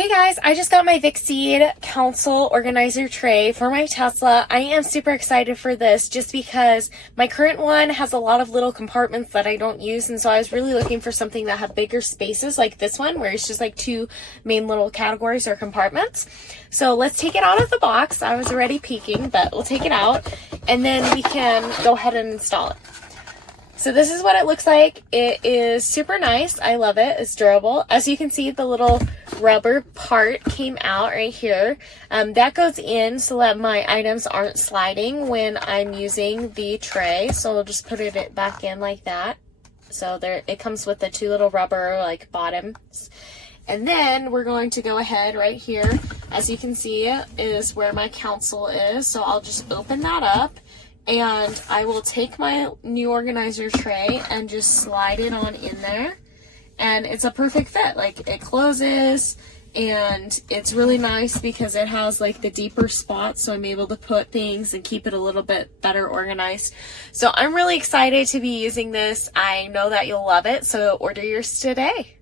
Hey guys, I just got my Vicseed console organizer tray for my Tesla. I am super excited for this just because my current one has a lot of little compartments that I don't use, and so I was really looking for something that had bigger spaces like this one where it's just like two main little categories or compartments. So let's take it out of the box. I was already peeking, but we'll take it out and then we can go ahead and install it. So this is what it looks like. It is super nice. I love it. It's durable. As you can see, the little rubber part came out right here. That goes in so that my items aren't sliding when I'm using the tray. So we'll just put it back in like that. So there, it comes with the two little rubber like bottoms. And then we're going to go ahead right here. As you can see, is where my console is. So I'll just open that up. And I will take my new organizer tray and just slide it on in there. And it's a perfect fit. Like, it closes and it's really nice because it has like the deeper spots, so I'm able to put things and keep it a little bit better organized. So I'm really excited to be using this. I know that you'll love it, so order yours today.